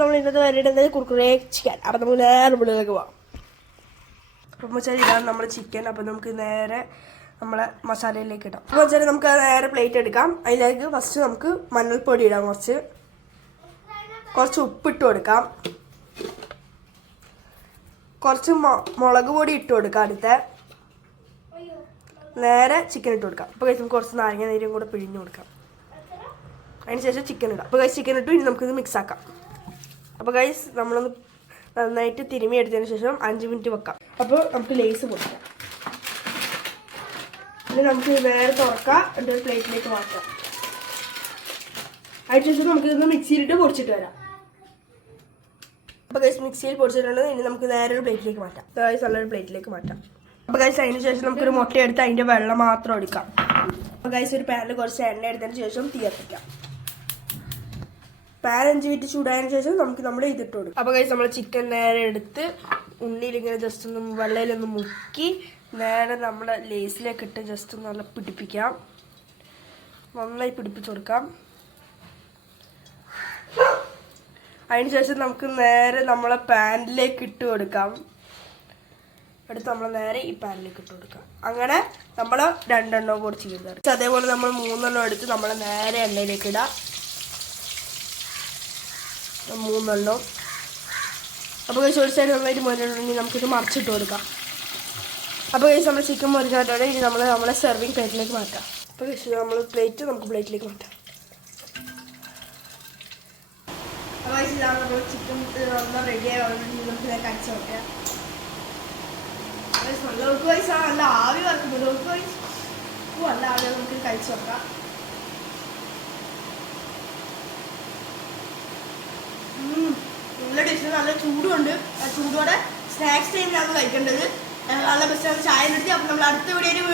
നമ്മൾ ഇന്നത്തെ വരേണ്ടത് കുർക്കുറേ ചിക്കൻ. അപ്പം നമുക്ക് നേരെ ഉള്ളിലേക്ക് പോവാം. അപ്പം വെച്ചാൽ ഇതാണ് നമ്മുടെ ചിക്കൻ. അപ്പം നമുക്ക് നേരെ നമ്മളെ മസാലയിലേക്ക് ഇടാം. അപ്പോൾ വെച്ചാൽ നമുക്ക് നേരെ പ്ലേറ്റ് എടുക്കാം. അതിലേക്ക് ഫസ്റ്റ് നമുക്ക് മഞ്ഞൾപ്പൊടി ഇടാം, കുറച്ച് ഉപ്പിട്ട് കൊടുക്കാം, കുറച്ച് മുളക് പൊടി ഇട്ട് കൊടുക്കാം. നേരെ ചിക്കൻ ഇട്ട് കൊടുക്കാം. അപ്പോൾ കഴിച്ച് നമുക്ക് കുറച്ച് നാരങ്ങ നീരും കൂടെ പിഴിഞ്ഞ് കൊടുക്കാം. അതിന് ശേഷം ചിക്കൻ ഇടാം. അപ്പോൾ കഴിച്ച് ചിക്കൻ ഇട്ടു. ഇനി നമുക്കിത് മിക്സ് ആക്കാം. അപ്പോൾ ഗൈസ് നമ്മളൊന്ന് നന്നായിട്ട് തിരുമ്മി എടുത്തതിന് ശേഷം 5 മിനിറ്റ് വെക്കാം. അപ്പോൾ നമുക്ക് ലേസ് കൊടുക്കാം. പിന്നെ നമുക്ക് നേരെ തുറക്കാം, എന്നിട്ട് ഒരു പ്ലേറ്റിലേക്ക് മാറ്റാം. അതിന് ശേഷം നമുക്ക് ഇതൊന്ന് മിക്സിയിലിട്ട് പൊടിച്ചിട്ട് വരാം. അപ്പോൾ ഗൈസ് മിക്സിയിൽ പൊടിച്ചിട്ടുണ്ട്. ഇനി നമുക്ക് നേരെ ഒരു പ്ലേറ്റിലേക്ക് മാറ്റാം. ഗൈസ് നല്ലൊരു പ്ലേറ്റിലേക്ക് മാറ്റാം. അപ്പോൾ ഗൈസ് അതിന് ശേഷം നമുക്കൊരു മുട്ട എടുത്ത് അതിൻ്റെ വെള്ളം മാത്രം എടുക്കാം. അപ്പോൾ ഗൈസ് ഒരു പാനിൽ കുറച്ച് എണ്ണ എടുത്തതിന് ശേഷം തീ കത്തിക്കാം. പാൻ 5 മിനിറ്റ് ചൂടായതിനു ശേഷം നമുക്ക് നമ്മുടെ ഇതിട്ട് കൊടുക്കും. അപ്പോൾ കഴിച്ച് നമ്മൾ ചിക്കൻ നേരെ എടുത്ത് ഉള്ളിൽ ഇങ്ങനെ ജസ്റ്റ് ഒന്ന് വെള്ളയിലൊന്ന് മുക്കി നേരെ നമ്മുടെ ലേസിലേക്ക് ഇട്ട് ജസ്റ്റ് ഒന്ന് നല്ല പിടിപ്പിക്കാം. നന്നായി പിടിപ്പിച്ച് കൊടുക്കാം. അതിനുശേഷം നമുക്ക് നേരെ നമ്മളെ പാനിലേക്ക് ഇട്ട് കൊടുക്കാം. എടുത്ത് നമ്മൾ നേരെ ഈ പാനിലേക്ക് ഇട്ട് കൊടുക്കാം. അങ്ങനെ നമ്മൾ 2 എണ്ണം കൂടി ചെയ്യുന്നത്. അതേപോലെ നമ്മൾ 3 എണ്ണം എടുത്ത് നമ്മൾ നേരെ എണ്ണയിലേക്ക് ഇടാം. 3 എണ്ണം. അപ്പോൾ കഴിച്ച് ഒരു സൈഡ് നന്നായിട്ട് മുരിഞ്ഞിട്ടുണ്ടെങ്കിൽ നമുക്കിത് മറിച്ചിട്ട് കൊടുക്കാം. അപ്പോൾ കഴിച്ച് നമ്മൾ ചിക്കൻ മുരിഞ്ഞിട്ടുണ്ട്. ഇനി നമ്മളെ സെർവിങ് പ്ലേറ്റിലേക്ക് മാറ്റാം. അപ്പോൾ കഴിച്ച് നമുക്ക് പ്ലേറ്റിലേക്ക് മാറ്റാം. അപ്പോൾ കഴിച്ച് ഇതാണ് നമ്മൾ ചിക്കൻ നന്നായി റെഡിയായി വന്നിട്ടുണ്ടെങ്കിൽ നമുക്ക് ഇതൊക്കെ അടിച്ച് നോക്കാം. നല്ല നമുക്ക് കഴിച്ചാൽ നല്ല ആവി വറുക്കുന്നത്. നമുക്ക് കഴിച്ച് നല്ല ആവി നമുക്ക് കഴിച്ച് നോക്കാം. നല്ല ടേസ്റ്റ്, നല്ല ചൂടുണ്ട്. ആ ചൂടോടെ സ്നാക്സ് ടൈമിലാണ് കഴിക്കേണ്ടത്. നല്ല ബെസ്റ്റാണ് ചായ നിർത്തി. അപ്പം നമ്മൾ അടുത്ത വീഡിയോയിൽ